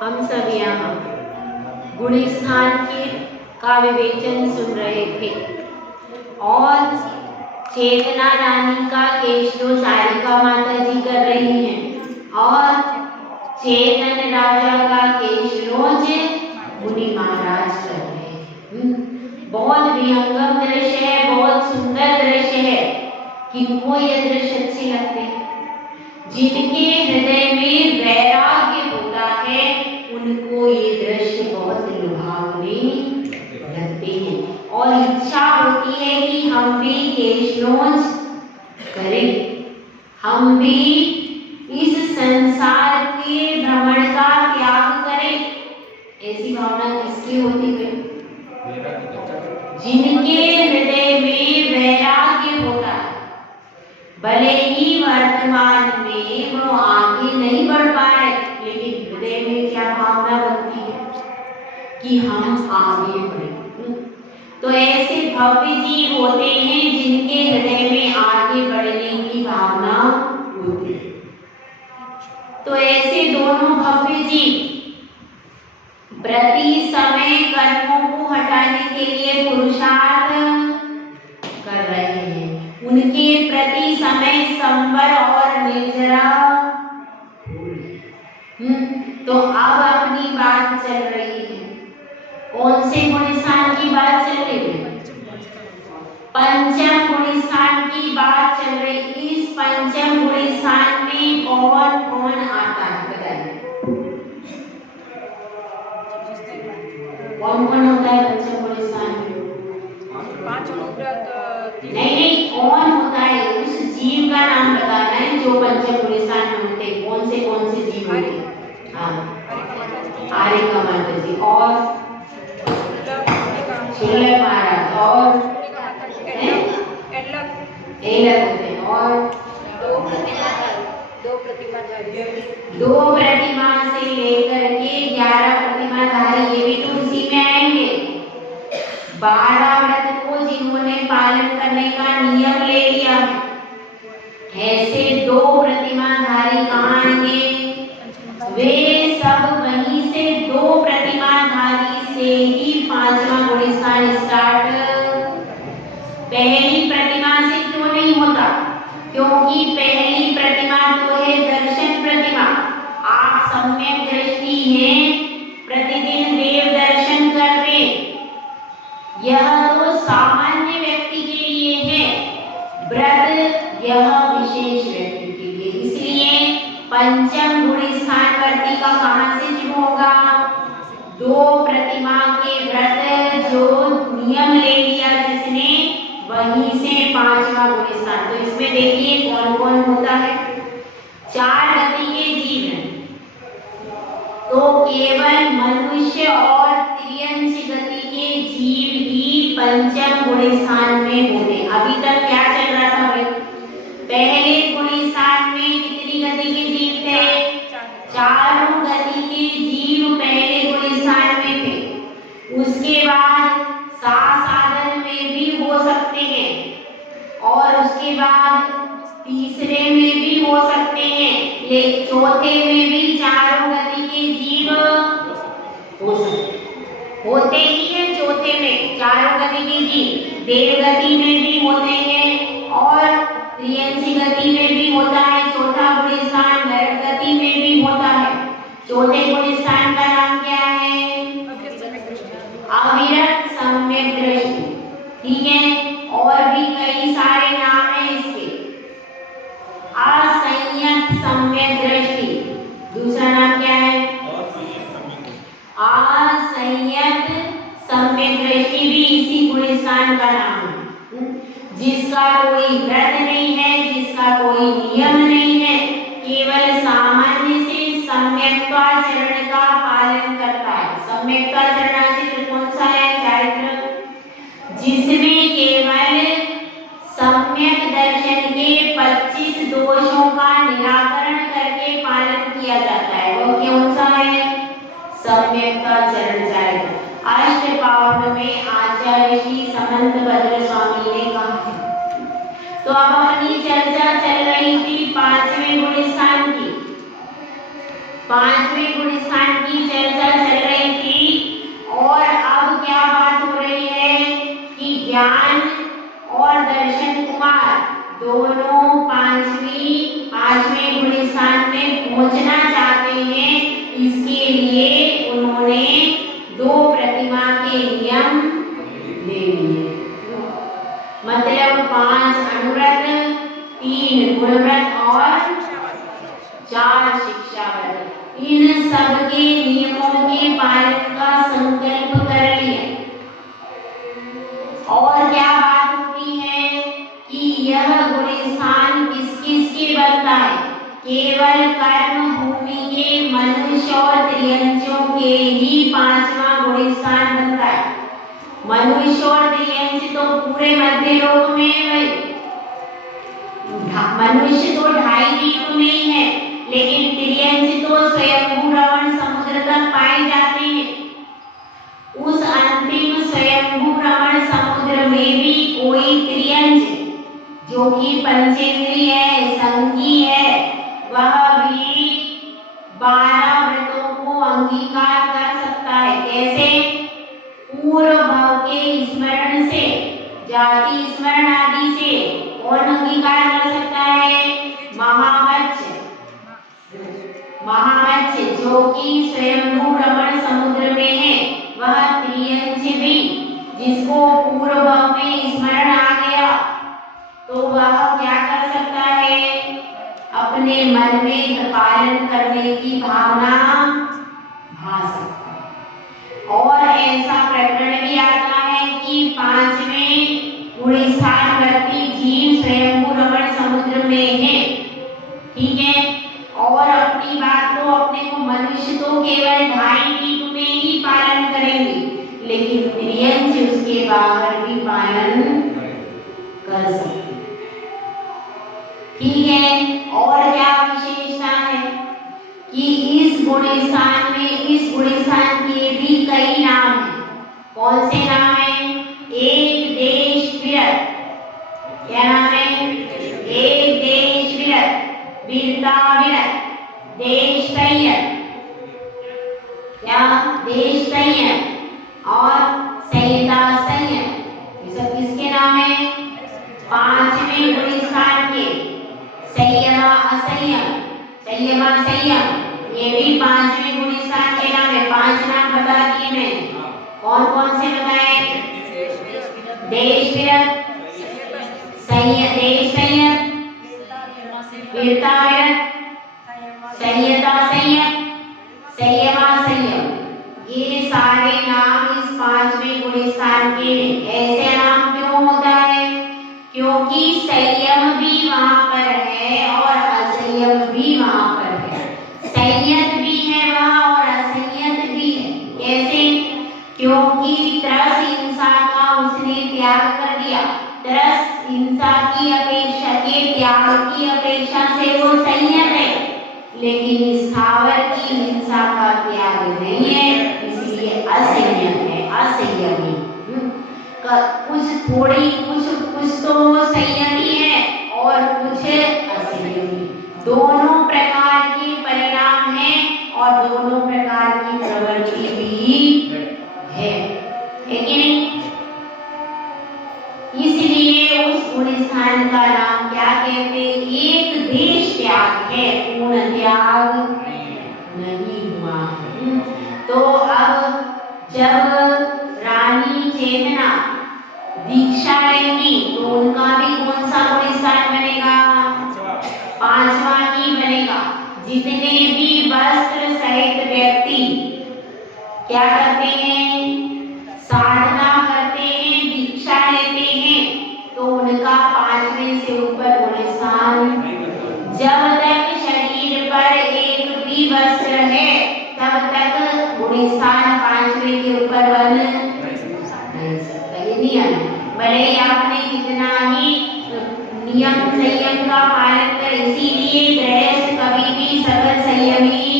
हम सब यहाँ गुण स्थान का विवेचन सुन रहे थे और चेतना रानी का केशलो सारिका माता जी कर रही हैं और चेतन राजा का केशलोज मुनि महाराज कर रहे हैं। बहुत विहंगम दृश्य है, बहुत सुंदर दृश्य है। किनको ये दृश्य अच्छे लगते हैं? जिनके हृदय में वैराग्य होता है उनको ये दृश्य बहुत लुभावने लगते हैं और इच्छा होती है कि हम भी केशलोज करें, हम भी इस संसार के भ्रमण का त्याग करें। ऐसी भावना किसकी होती है? जिनके हृदय में वैराग्य होता है। भले ही वर्तमान में वो आगे नहीं बढ़ पाए, लेकिन हृदय में क्या भावना बनती है कि हम आगे बढ़े। तो ऐसे भव्य जीव होते हैं जिनके हृदय में आगे बढ़ने की भावना होती है। तो ऐसे दोनों भव्य जीव प्रति समय कर्मों को हटाने के लिए पुरुषार्थ कर रहे हैं। उनके प्रति समय संवर और निर्जरा। तो अब अपनी बात चल रही है। कौन से गुण स्थान की बात चल रही है? पंचम गुण स्थान की बात चल रही। इस पंचम गुण स्थान में कौन कौन आता है बताइए? कौन कौन होता है पंचम गुण स्थान में? नहीं, कौन होता है? उस जीव का नाम बताना है जो पंचम गुण स्थान में होते हैं। कौन से जीव होते हैं? आर्य का माता जी और सुलभ महाराज और एलक होते हैं और दो प्रतिमा से लेकर के 11 प्रतिमाधारी, ये भी तो उसी में आएंगे। 12 व्रत को जिन्होंने पालन करने का नियम ले लिया, ऐसे 2 प्रतिमाधारी कहाँ आएंगे? वे सब वहीं से 2 प्रतिमाधारी से ही 5वां गुण स्थान स्टार्ट। पहली प्रतिमा से क्यों नहीं होता? क्योंकि पहली प्रतिमा तो है दर्शन प्रतिमा। आप सम्यक दृष्टि हैं, प्रतिदिन देव दर्शन कर रहे, यह तो सामान्य व्यक्ति के लिए है। व्रत यह विशेष व्यक्ति के लिए। इसलिए पंचम गुण स्थानवर्ती का कहां से शुरू होगा? 2 प्रतिमा के व्रत जो नियम ले लिया जिसने, वहीं से 5वां गुण स्थान। तो इसमें देखिए कौन कौन होता है। 4 गति के जीव हैं तो केवल मनुष्य और त्रियंश गति के जीव ही पंचम गुण स्थान में होते। अभी तक क्या चल रहा था भाई? पहले गुण स्थान में कितनी गति के जीव थे? 4 गति के जीव पहले गुण स्थान में थे। उसके बाद साधन में भी हो सकते हैं और उसके बाद तीसरे में भी हो सकते हैं, लेकिन चौथे में भी 4 गति के जीव हो सकते होते ही है। चौथे में 4 गति के जीव देव गति में भी होते हैं और त्रियंशी गति में भी होता है। चौथा गुण स्थान नर गति में भी होता है। चौथे गुण स्थान का नाम क्या है? अविरत सम्यक दृष्टि। ठीक है, और भी कई सारे नाम हैं इसके। असंयत सम्यक दृष्टि, दूसरा नाम क्या है? असंयत सम्यक दृष्टि भी इसी गुण स्थान का नाम है। जिसका कोई व्रत नहीं है, जिसका कोई नियम नहीं है, केवल सामान्य से सम्यक्ताचरण का पालन करता है। सम्यक्ताचरण कौन सा है? चारित्र, जिसमें केवल सम्यक दर्शन के 25 दोषों का निराकरण करके पालन किया जाता है। वो कौन सा है? सम्यक्ताचरण चारित्र। अष्टपावन में आचार्य श्री समंतभद्र स्वामी ने कहा है। तो अब अपनी चर्चा चल रही थी 5 पांचवें गुण स्थान की चर्चा चल रही थी और अब क्या बात हो रही है कि ज्ञान और दर्शन कुमार दोनों पांचवें गुण स्थान में पहुंचना चाहते हैं। इसके लिए उन्होंने 2 प्रतिमा के नियम ले लिए, मतलब 5 अनुव्रत, 3 गुणव्रत और 4 शिक्षा व्रत। इन सब के नियमों के पालन का संकल्प कर लिया। और क्या बात होती है कि यह गुण स्थान किसके बनता है? केवल कर्म भूमि के मनुष्य और त्रियंचों के ही 5वां गुण स्थान बनता है। मनुष्य और त्रियंच तो पूरे मध्य लोक में है। मनुष्य तो 2.5 द्वीप में है, लेकिन त्रियंच तो स्वयंभू रमण समुद्र तक पाए जाते हैं। उस अंतिम स्वयंभू रमण समुद्र में भी कोई त्रियंच जो कि पंचेंद्रिय है, संगी है, वह भी 12 व्रतों को अंगीकार कर सकता है। कैसे? पूर्व भाव के स्मरण से, जाति स्मरण आदि से कौन अंगीकार कर सकता है? महामत्स्य जो कि स्वयंभू रमण समुद्र में है, वह त्रियंच भी जिसको पूर्व भाव में स्मरण आ गया तो वह क्या कर सकता है? अपने मन में पालन करने की भावना भा सकता है। और ऐसा प्रकरण भी आता है कि 5वें गुण स्थान वर्ती जीव स्वयंभू रमण समुद्र में है, ठीक है। और अपनी बात तो अपने को मनुष्य तो केवल 2.5 द्वीप में ही पालन करेंगे, लेकिन त्रियंच उसके बाहर भी पालन कर सकते, ठीक है। और क्या विशेषता है कि इस गुण स्थान के भी कई नाम हैं। कौन से नाम है? एक देश विरत, क्या नाम है? एक देश विरत, वीरता विरत, देश संयत, क्या? देश संयत और संहिता संयत। ये सब किसके नाम है? 5वें गुण स्थान के। संयमा असंयम, संयमा संयम, ये भी 5वें गुण स्थान के नाम है। 5 नाम बता दिए मैंने। कौन कौन से बताए? देश विरत, देश संयत, वीरता विरत, संयता संयत, संयमा संयम। ये सारे नाम इस 5वें गुण स्थान के। ऐसे नाम क्यों होता है? क्योंकि संयम भी वहां पर है और असंयम भी वहां पर है। संयत भी है वहां और असंयत भी है। कैसे? क्योंकि त्रस हिंसा का उसने त्याग कर दिया। त्रस हिंसा की अपेक्षा के त्याग की अपेक्षा से वो संयत है, लेकिन स्थावर की हिंसा का त्याग नहीं है, इसलिए असंयत है, असंयमी। कुछ तो संयमी है और कुछ असंयमी। दोनों प्रकार के परिणाम हैं और दोनों प्रकार की प्रवृत्ति भी है कि नहीं? इसलिए उस गुण स्थान का नाम क्या कहते? एक देश त्याग है, पूर्ण त्याग नहीं हुआ। तो अब जब रानी चेतना दीक्षा लेंगी तो उनका भी कौन सा गुण स्थान बनेगा? 5वां ही बनेगा। जितने भी वस्त्र सहित व्यक्ति क्या करते हैं? साधना करते हैं, दीक्षा लेते हैं, तो उनका 5वें से ऊपर गुण स्थान। जब तक शरीर पर एक भी वस्त्र है तब तक गुण स्थान 5वें के ऊपर बन नहीं सकता। ये नियम, भले ही आपने कितना ही नियम संयम का पालन कर, इसीलिए गृहस्थ कभी भी सकल संयमी,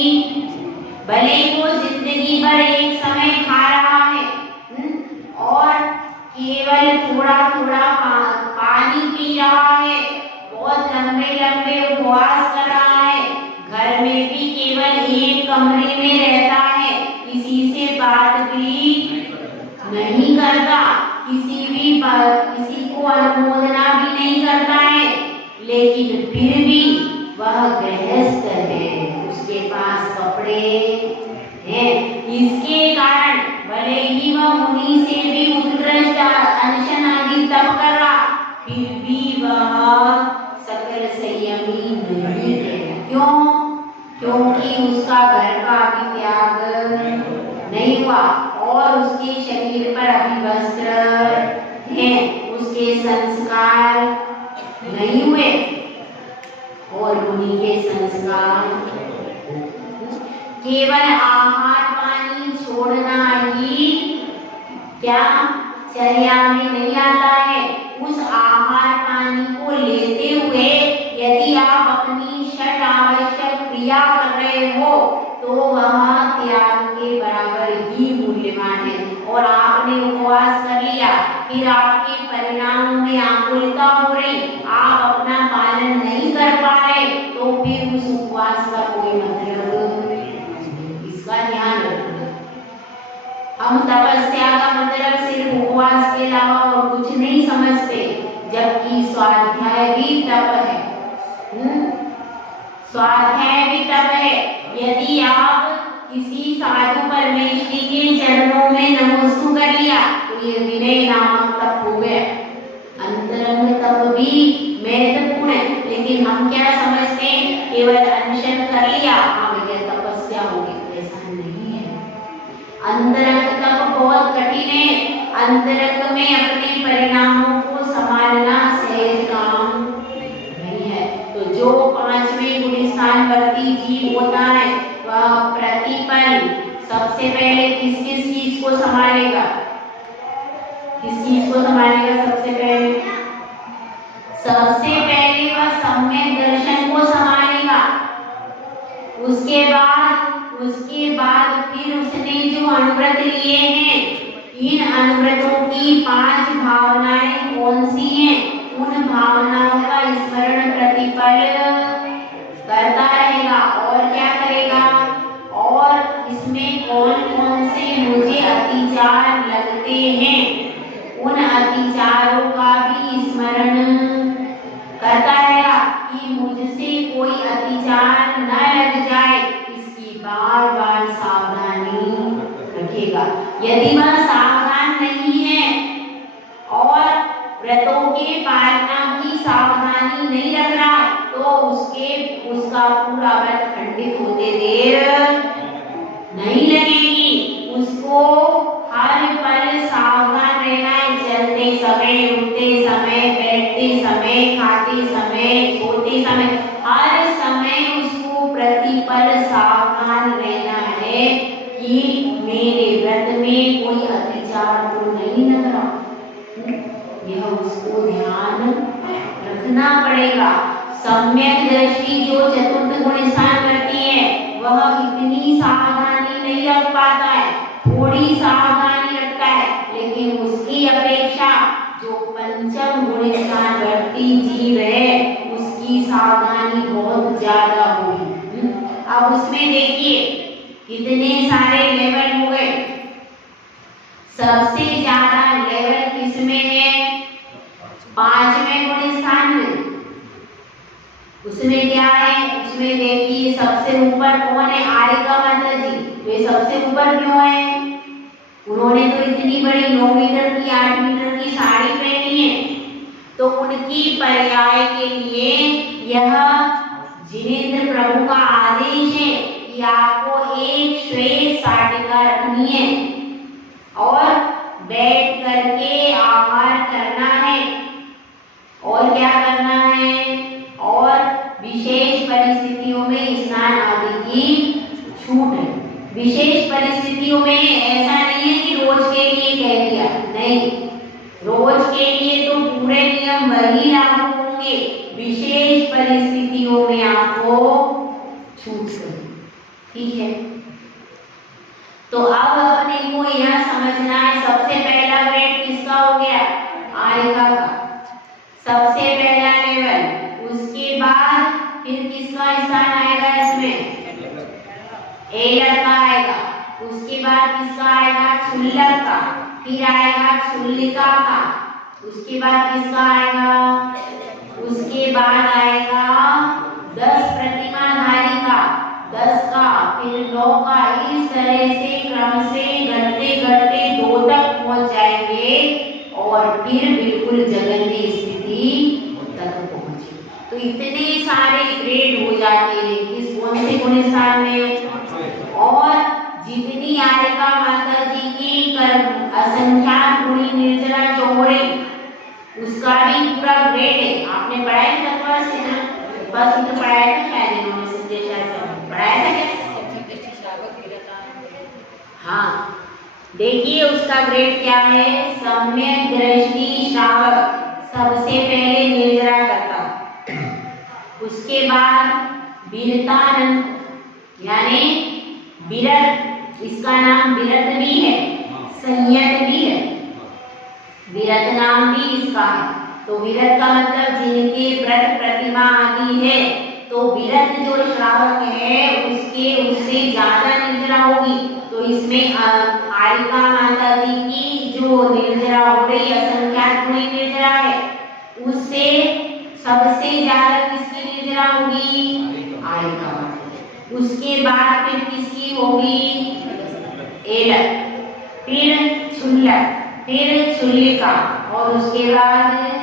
भले वो जिंदगी भर एक समय खा रहा है और केवल थोड़ा थोड़ा पानी पी रहा है, बहुत लंबे लंबे उपवास कर रहा है, घर घर में भी केवल एक कमरे में रहता है, किसी से बात भी नहीं करता, किसी को अनुमोदना भी नहीं करता है, लेकिन फिर भी वह गृहस्थ है, उसके पास कपड़े हैं। इसके कारण भले ही वह मुनि से भी उत्कृष्ट अनशन आदि तप कर रहा, फिर भी वह सकल संयमी नहीं है। क्यों? क्योंकि उसका घर का अभी त्याग नहीं हुआ और उसके शरीर पर अभी वस्त्र है, उसके संस्कार नहीं हुए और मुनि के संस्कार केवल आहार पानी छोड़ना ही क्या चर्या में नहीं आता है। उस आहार पानी को लेते हुए यदि आप अपनी षट आवश्यक क्रिया कर रहे हो तो वह त्याग के बराबर ही मूल्यवान है। और आपने उपवास कर लिया, फिर आपके परिणाम में आकुलता हो रही, आप अपना पालन नहीं कर पा रहे, तो फिर उस उपवास का कोई मतलब नहीं। इसका ध्यान रखना। हम तपस्या का मतलब सिर्फ उपवास के अलावा और कुछ नहीं समझते, जबकि स्वाध्याय भी तप है। स्वाध्याय भी तप है। यदि आप किसी साधु परमेश्वरी के चरणों में नमोस्तु कर लिया तो ये विनय नामक तप हो गया। अंतरंग तप भी महत्वपूर्ण है, लेकिन हम क्या समझते हैं केवल अनशन कर लिया हाँ भैया तपस्या होगी, ऐसा नहीं है। अंतरंग तप बहुत कठिन है। अंतरंग में अपने परिणामों को संभालना सहज काम नहीं है। तो जो पांचवें गुण स्थान वर्ती जीव होता है वह प्रतिपल सबसे पहले किस किस चीज को संभालेगा? किस चीज को संभालेगा सबसे पहले? सबसे पहले वह सम्यक दर्शन को संभालेगा। उसके बाद फिर उसने जो अनुव्रत लिए हैं, इन अनुव्रतों की 5 भावनाएं कौन सी हैं? उन भावनाओं का स्मरण प्रतिपल करता रहेगा। और क्या करेगा? और इसमें कौन कौन से मुझे अतिचार लगते हैं, उन अतिचारों का भी स्मरण करता रहेगा कि मुझसे कोई अतिचार न लग जाए, इसकी बार बार सावधानी रखेगा। यदि वह सावधान नहीं है और व्रतों के पालना की सावधानी नहीं रख रहा तो उसका पूरा व्रत खंडित होते देर नहीं लगेगी। उसको हर पल सावधान रहना है, चलते समय, उठते समय, बैठते समय, खाते समय, सोते समय, हर समय उसको प्रतिपल सावधान रहना है कि मेरे व्रत में कोई अतिचार तो नहीं लग रहा। यह उसको ध्यान रखना पड़ेगा। सम्यक दृष्टि जो चतुर्थ गुण स्थान करती है वह इतनी सावधानी नहीं रख पाता है, थोड़ी सावधानी रखता है, लेकिन उसकी अपेक्षा जो पंचम गुण स्थान वर्ती जीव है उसकी सावधानी बहुत ज्यादा होगी। अब उसमें देखिए कितने सारे लेवल हो गए। सबसे ज्यादा लेवल किसमें है? 5वें गुण स्थान में। उसमें क्या है? उसमें देखिए सबसे ऊपर कौन है? आर्यका माता जी। तो ये सबसे ऊपर क्यों है? उन्होंने तो इतनी बड़ी 9 मीटर की 8 मीटर की साड़ी पहनी है, तो उनकी पर्याय के लिए यह जिनेंद्र प्रभु का आदेश है कि आपको एक श्वेत साटिका रखनी है और बैठ करके आहार करना है। और क्या करना है? और विशेष परिस्थितियों में स्नान आदि की छूट है। विशेष परिस्थितियों में ऐसा नहीं है कि रोज के लिए कह दिया, नहीं, रोज के लिए तो पूरे नियम वही लागू होंगे, विशेष परिस्थितियों में आपको छूट सकती। ठीक है, तो अब अपने को यह समझना है सबसे पहला ग्रेड किसका हो गया? आर्यका का, सबसे पहला लेवल। उसके बाद फिर किसका स्थान आएगा इसमें? एलर का आएगा। उसके बाद किसका आएगा? क्षुल्लक का। फिर आएगा क्षुल्लिका का। उसके बाद किसका आएगा? उसके बाद आएगा 10 प्रतिमाधारी का, 10 का, फिर 9 का। इस तरह से क्रम से घटते घटते 2 तक पहुंच जाएंगे और फिर बिल्कुल जगन्य स्थिति तक पहुंचे। तो इतने सारे ग्रेड हो जाते हैं किस कौन से गुण स्थान में। और जितनी आरिका माता जी की असंख्यात गुणी निर्जरा जो हो रही उसका भी पूरा ग्रेड है। आपने पढ़ाया था बस तो पढ़ाया था शायद इन्होंने संजय शायद पढ़ाया था क्या? हाँ, देखिए उसका ग्रेड क्या है। सम्यक दृष्टि श्रावक सबसे पहले निर्जरा करता, उसके बाद वीरतानंद यानी विरत, इसका नाम विरत भी है, संयत भी है, विरत नाम भी इसका है। तो विरत का मतलब जिनके व्रत प्रतिमा आदि है। तो विरत जो श्रावक है उससे ज्यादा निर्जरा होगी। तो इसमें आरिका माता जी की जो निर्जरा हो रही असंख्यात गुणी निर्जरा है उससे सबसे ज्यादा किसकी निर्जरा होगी? आरिका। उसके बाद फिर किसकी होगी? एलर, फिर क्षुल्लक, फिर क्षुल्लिका और उसके बाद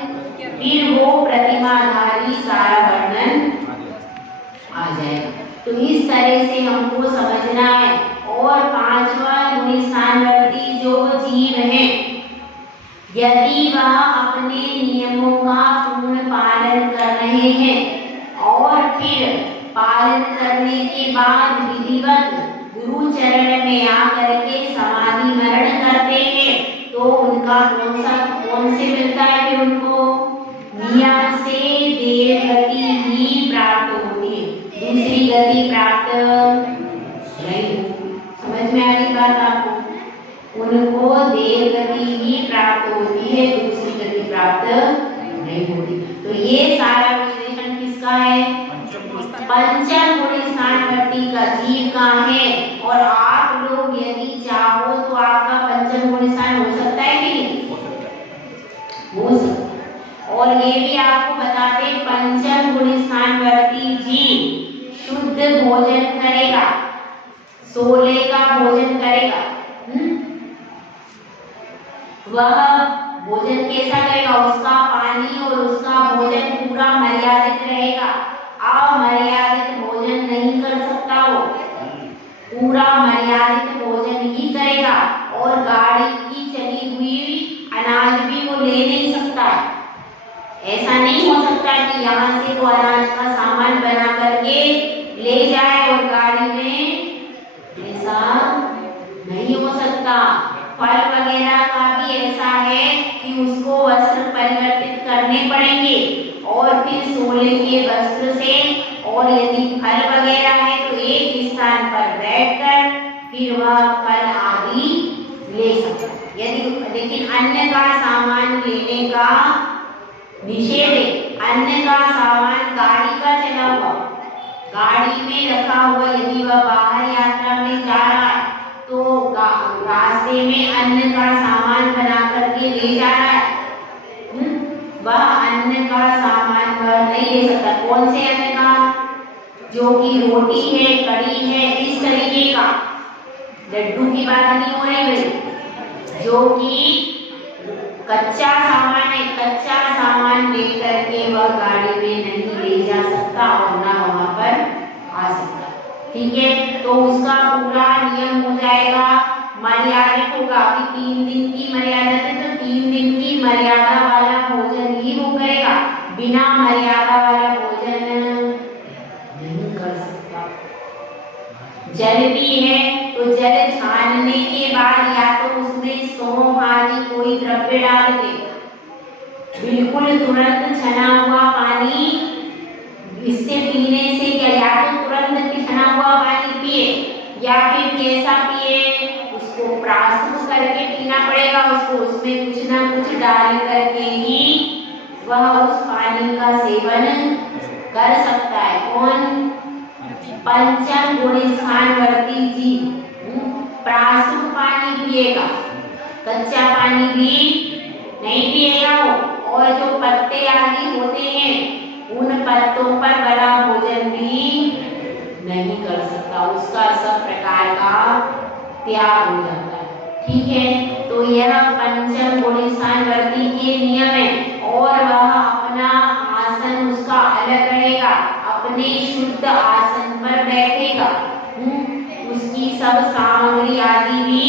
फिर वो प्रतिमाधारी सारा वर्णन आ जाएगा। तो इस तरह से हमको समझना है। और 5वां गुण स्थानवर्ती जो जीव है यदि वह अपने नियमों का पूर्ण पालन कर रहे हैं और फिर पालन करने के बाद विधिवत गुरु चरण में आकर के समाधि मरण करते हैं तो उनका कौन से मिलता है? कि उनको नियम से देव गति ही प्राप्त होती है, दूसरी गति प्राप्त नहीं होती। समझ में आ रही बात आपको? उनको देव गति ही प्राप्त होती है, दूसरी गति प्राप्त नहीं होती। तो ये सारा विश्लेषण किसका है? पंचम गुण स्थानवर्ती का जीव का है। और आप लोग यदि चाहो तो आपका पंचम गुण स्थान हो सकता है कि नहीं? हो सकता है। और ये भी आपको बताते पंचम गुण स्थानवर्ती जीव शुद्ध भोजन करेगा, 16 का भोजन करेगा। वह भोजन कैसा करेगा? उसका पानी और उसका भोजन पूरा मर्यादित रहेगा। अमर्यादित भोजन नहीं कर सकता, वो पूरा मर्यादित भोजन ही करेगा। और गाड़ी की चली हुई अनाज भी वो ले नहीं सकता। ऐसा नहीं हो सकता कि यहाँ से वो अनाज का सामान बना करके ले जाए और गाड़ी में, ऐसा नहीं हो सकता। फल वगैरह का भी ऐसा है कि उसको वस्त्र परिवर्तित करने पड़ेंगे और फिर 16 के वस्त्र से। और यदि फल वगैरह है तो एक स्थान पर बैठकर फिर वह फल आदि ले सकता है। यदि लेकिन अन्न का सामान लेने का निषेध है। अन्न का सामान गाड़ी का चला हुआ, गाड़ी में रखा हुआ, यदि वह बाहर यात्रा में जा रहा है तो रास्ते में अन्न का सामान बना करके ले जा रहा है, वह अन्न का सामान वह नहीं ले सकता। कौन से अन्न का? जो कि रोटी है, कड़ी है, इस तरीके का। लड्डू की बात नहीं हो रही भाई, जो कि कच्चा सामान है, कच्चा सामान लेकर के वह गाड़ी में नहीं ले जा सकता और ना वहां पर आ सकता। ठीक है, तो उसका पूरा नियम हो जाएगा, मर्यादित होगा। अभी 3 दिन की मर्यादा है तो 3 दिन की मर्यादा वाला भोजन ही वो करेगा, बिना मर्यादा वाला भोजन नहीं कर सकता। जल भी है तो जल छानने के बाद या तो उसमें सौंफ आदि कोई द्रव्य डाल दे, बिल्कुल तुरंत छना हुआ पानी इससे पीने से क्या, या तो तुरंत छना हुआ पानी पिए या फिर कैसा पिए, उसको प्रासूस करके पीना पड़ेगा। उसको उसमें कुछ ना कुछ डाल करके ही वह उस पानी का सेवन कर सकता है। पंचम गुण स्थानवर्ती जीव प्रासूर पानी पिएगा, कच्चा पानी भी नहीं पिएगा वो, और जो पत्ते आदि होते हैं उन पत्तों पर बड़ा भोजन भी नहीं कर सकता, उसका सब प्रकार का त्याग हो जाता है। ठीक है, तो यह पंचम गुण स्थानवर्ती के नियम है। और वह अपना आसन उसका अलग रहेगा, अपने शुद्ध आसन पर बैठेगा, उसकी सब सामग्री आदि भी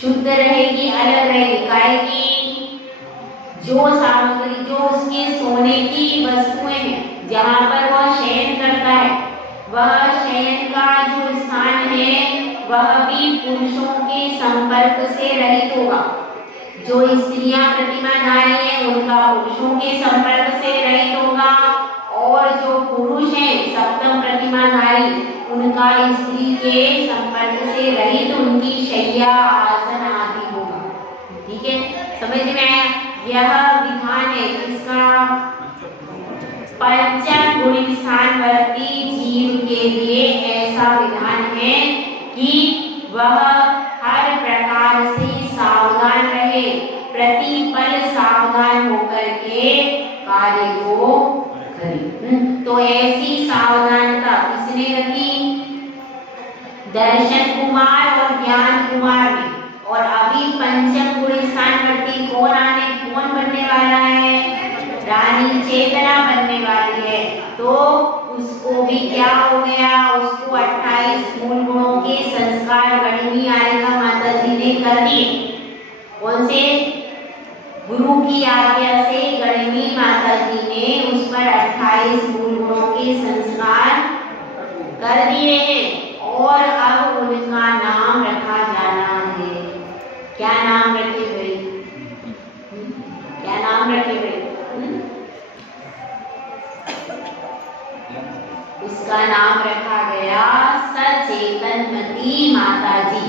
शुद्ध रहेगी, अलग रहेगी। काहे की जो सामग्री, जो उसके सोने की वस्तुएं हैं, जहाँ पर वह शयन करता है, वह शयन का जो स्थान है वह भी पुरुषों के संपर्क से रहित होगा। जो स्त्रियां प्रतिमाधारी हैं उनका पुरुषों के संपर्क से रहित होगा, और जो पुरुष हैं सप्तम प्रतिमाधारी उनका स्त्री के संपर्क से रहित उनकी शैया आसन आदि होगा। ठीक है, समझ में आया? यह विधान है किसका? पंचम गुण स्थानवर्ती जीव के लिए ऐसा विधान है कि वह हर प्रकार से सावधान रहे, प्रतिपल सावधान होकर के कार्य को करे। तो ऐसी सावधानता किसने रखी? दर्शन कुमार और ज्ञान कुमार ने। और अभी पंचम गुण स्थानवर्ती कौन बनने वाला है? रानी चेतना बनने वाली है। तो उसको भी क्या हो गया? उसको 28 मूल गुणों के संस्कार गणिनी आर्यका माता जी ने कर दिए। कौन से? गुरु की आज्ञा से गणिनी माता जी ने उस पर 28 मूल गुणों के संस्कार कर दिए हैं, और अब उनका नाम रखा जाना है। क्या नाम रखे भाई? क्या नाम रखे भाई? उसका नाम रखा गया सचेतनमती माता जी।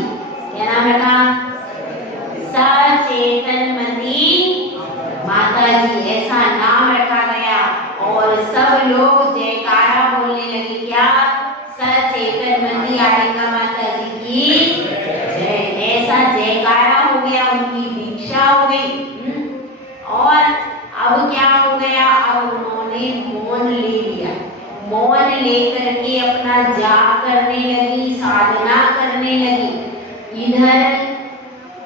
क्या नाम रखा? सचेतनमती माता जी, ऐसा नाम रखा गया। और सब लोग जयकारा बोलने लगे। क्या? सचेतनमती आर्यका माता जी की जय। ऐसा जयकारा हो गया, उनकी दीक्षा हो गई। और अब क्या हो गया? अब उन्होंने मौन ले लिया। मौन लेकर के अपना जाप करने लगी, साधना करने लगी। इधर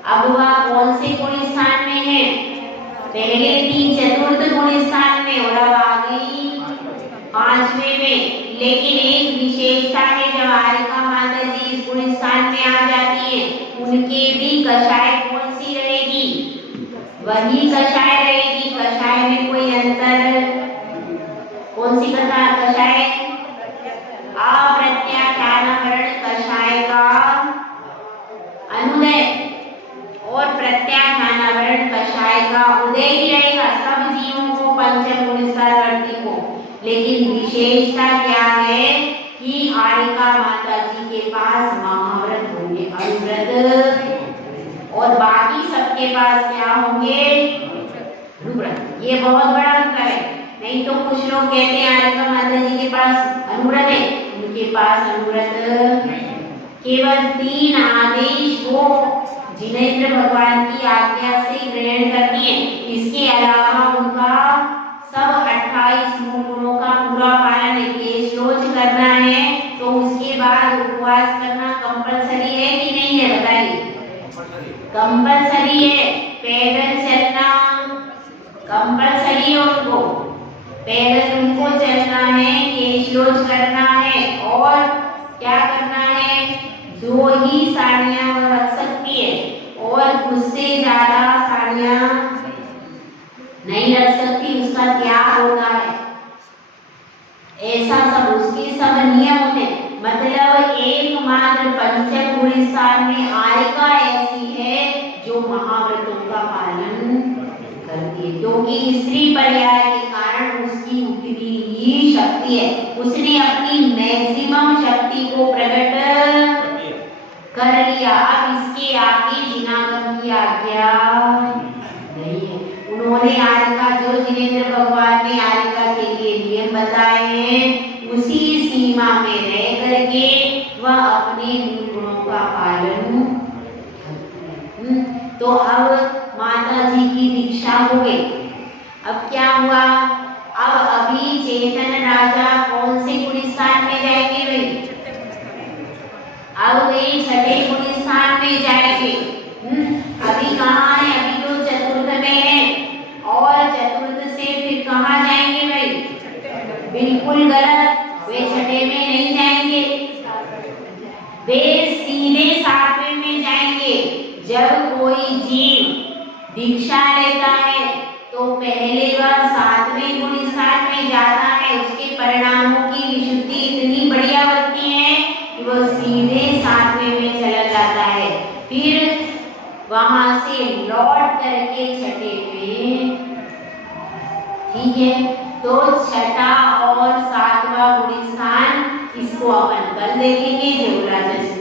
अब वह कौन से गुण स्थान में है? पहले 3 चतुर्थ गुण स्थान में, और अब आ गई 5वें में। लेकिन एक विशेषता है, जब आर्यका माता जी इस गुण स्थान में आ जाती है, उनके भी कषाय कौन सी रहेगी? वही कषाय रहेगी। कषाय में कोई अंतर? कौन सी कषाय? अप्रत्याख्यानावरण कषाय का अनुदय और प्रत्याख्यानावरण कषाय का उदय ही रहेगा सब जीवों को, पंचम गुण स्थानवर्ती को। लेकिन विशेषता क्या है कि आर्यका माता जी के पास महाव्रत होंगे, अनुव्रत, और बाकी सबके पास क्या होंगे? अनुव्रत। ये बहुत बड़ा अंतर है। नहीं तो कुछ लोग कहते हैं आर्यका माता जी के पास अनुव्रत है, उनके पास अनुव्रत। केवल 3 आदेश वो जिनेंद्र भगवान की आज्ञा से ग्रहण करती है। इसके अलावा उनका सब 28 मूल गुणों का पूरा पालन है। केशलोच करना है तो उसके बाद उपवास करना कंपलसरी है कि नहीं है? बताइए। कंपलसरी है। पैदल चलना कंपलसरी है, उनको पैदल उनको चलना है, केशलोच करना है, और क्या करना है? 2 ही साड़ियां वो रख सकती है, और उससे ज्यादा साड़ियां नहीं रख सकती, उसका त्याग होता है। ऐसा सब उसके सब नियम थे। मतलब एकमात्र पंचम गुण स्थान में आर्यका ऐसी है जो महाव्रतों का पालन करती है, क्योंकि स्त्री पर्याय के कारण उसकी उतनी ही शक्ति है। उसने अपनी मैक्सिमम शक्ति को प्रकट कर लिया। अब इसके आगे जिनागम की आज्ञा नहीं है। उन्होंने आर्यका, जो जिनेंद्र भगवान ने आर्यका के लिए नियम बताए हैं, उसी सीमा में रह करके वह अपने गुणों का पालन। तो अब माता जी की दीक्षा हो गई। अब क्या हुआ, अब अभी चेतन राजा कौन से गुण स्थान में जाएंगे भाई? अब वे छठे गुण स्थान में जाएंगे। अभी कहाँ है? अभी तो चतुर्थ में है, और चतुर्थ से फिर कहाँ जाएंगे भाई? बिल्कुल गलत, वे छठे में नहीं जाएंगे, वे सीधे सातवें में जाएंगे। जब कोई जीव दीक्षा लेता है तो पहले वह सातवें गुण स्थान में जाता है, उसके परिणामों की विशुद्धि इतनी बढ़िया होती है कि वह सीधे सातवें में चला जाता है, फिर वहां से लौट करके छठे में। ठीक है, तो छठा और सातवां गुण स्थान इसको अपन कल देखेंगे। जय राजस्थान।